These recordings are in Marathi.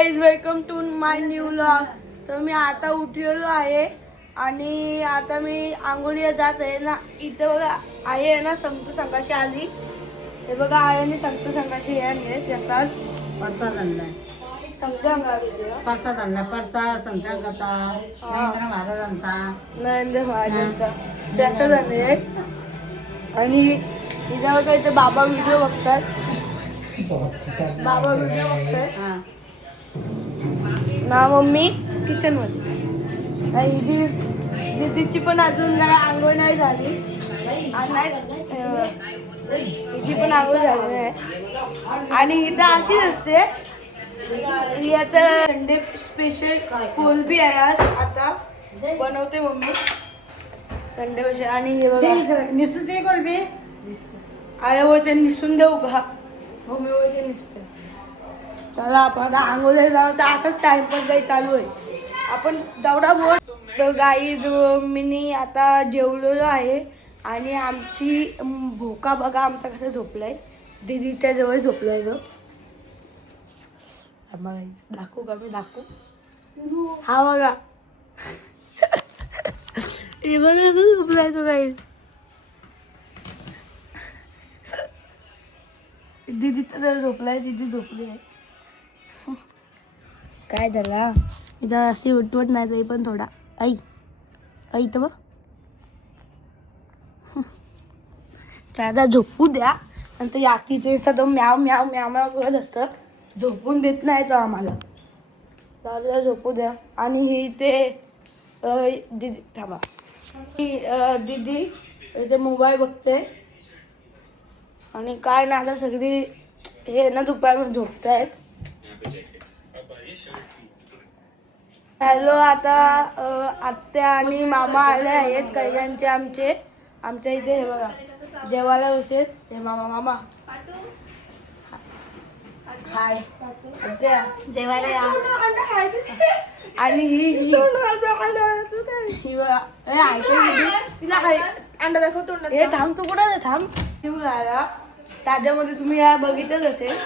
Guys, welcome to my new vlog. तर मी आता उठलेलो आहे आणि आता मी आंघोळीला जात आहे ना. इथे बघा आई आहे ना, संत संघाशी आली. हे बघा आई आणि संत संघाशी आहे प्रसाद प्रसाद आणलाय. संत अंगाला प्रसाद आणला. प्रसाद संत अंगाचा, नरेंद्र महाराजांचा, नरेंद्र महाराजांचा प्रसाद आहे. आणि इथे बघा इथे बाबा व्हिडिओ बघतात. बाबा व्हिडिओ बघतात ना. मम्मी किचन मध्ये. आणि दीदीची पण अजून काय आंघोळ नाही झाली. हिची पण आंघोळ झाली नाही. आणि इथं अशीच असते. ही आता संडे स्पेशल कोलबी आहे आज. आता बनवते मम्मी संडे स्पेशल. आणि हे बघा निसून ते कोलबी आया बोलते निसून देऊ का. मम्मी बोलते निसते. चला आपण आता आंघोळीला जाऊ. तर असाच टाइमपास काही चालू आहे. आपण दौडा बोल. तर गाई मी आता जेवलेलो आहे. आणि आमची भोका बघा आमचा कसा झोपलाय. दीदीच्या जवळ झोपलाय तो. दाखवू का मी दाखवू. हा बघा हे बघा कसं झोपलाय तो गाई. दीदी तर झोपलाय. दीदी झोपली आहे. काय झाला इथं अशी उठवत नाही तरी पण थोडा आई आई तर बघ. चादा झोपू द्या. नंतर याकीचे सगळं म्याव म्याव म्याव म्याव करत असतं. झोपून देत नाही तो आम्हाला. दादा झोपू द्या. आणि ही ते दीदी थांबा. दीदी इथे मोबाईल बघते. आणि काय ना आता सगळी हे ना दुपारमध्ये झोपत आहेत. हॅलो. आता आत्या आणि मामा आले आहेत कैयांचे आमचे. आमच्या इथे हे बघा जेवायला बसेल. हे मामा हाय जेवायला या. आणि ही बघा तिला अंडा दाखव तोंडात. हे थांब तू कुठं थांब. बघायला त्याच्यामध्ये तुम्ही या बघितलंच असेल.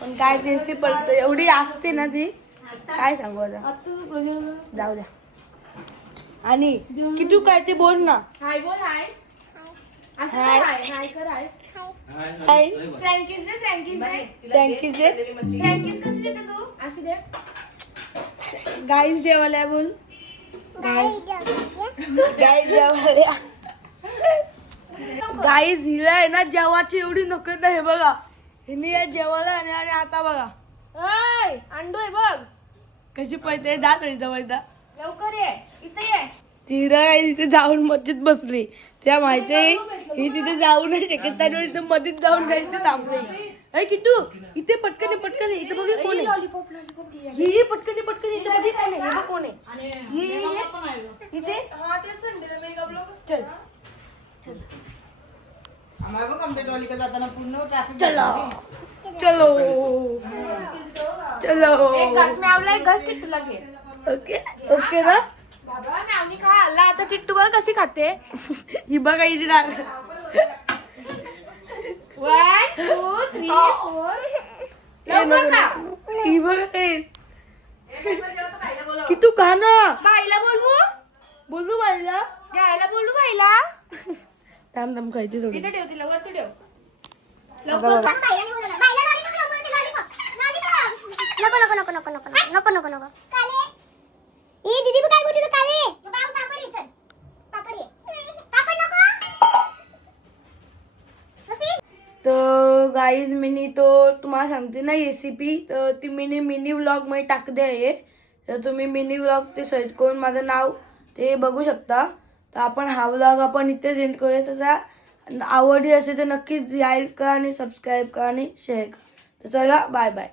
पण काय टेस्टी पडतं एवढी असते ना ती काय सांगू आता. जाऊ द्या. आणि किटू काय ते बोल ना. हाय बोल. हाय असं हाय. हाय कर. हाय हाय फ्रँकीज दे. फ्रँकीज दे. थँक्यू जे. फ्रँकीज कशी देते तू. अशी दे. गाईज जेवायला बोल. गाईज जेवायला. गाईज हिला आहे ना जेवाची एवढी नकोत ना. हे बघा हिने या जेवायला आणि आता बघा ओय अंडू आहे बघ. कशी पळते. जा तरी जवळ जा. लवकर ये. इथे ये. तिला काय तिथे जाऊन मस्जिद बसली. त्या माहिती ही तिथे जाऊ नाही शकत. त्यामुळे इथे मधीत जाऊन काही थांबले. अय किटू इथे पटकन पटकन इथे बघ कोण आहे. लॉलीपॉप लॉलीपॉप घे. ही पटकन पटकन इथे बघ कोण आहे. हे बघ कोण आहे इथे. हा तेच संडेला मेकअप लोक चल चलो चलो चलो. एक घास मिळवला. एक घास किट्टूला घे. ओके ओके ना. बाबा मॅवनी खा. आला आता किट्टू बघ कशी खाते. ही बघा इथे 1 2 3 4 लवकर खा. ही बघा किटू खा ना. बाईला बोलवू. बोलू बाईला. घ्यायला बोलू बाईला. थांब थांब खायची थोडी. तिथे ठेव. तिला वरती ठेव. लवकर खा. तर गाईज मिनी तो तुम्हाला सांगते ना रेसिपी. तर ती मिनी व्लॉग मध्ये टाकते आहे. तर तुम्ही मिनी व्लॉग ते सर्च करून माझं नाव ते बघू शकता. तर आपण हा व्लॉग आपण इथेच एंड करूया. त्याचा आवडली असेल तर नक्कीच लाईक करा आणि सबस्क्राईब करा आणि शेअर करा. तर चला बाय बाय.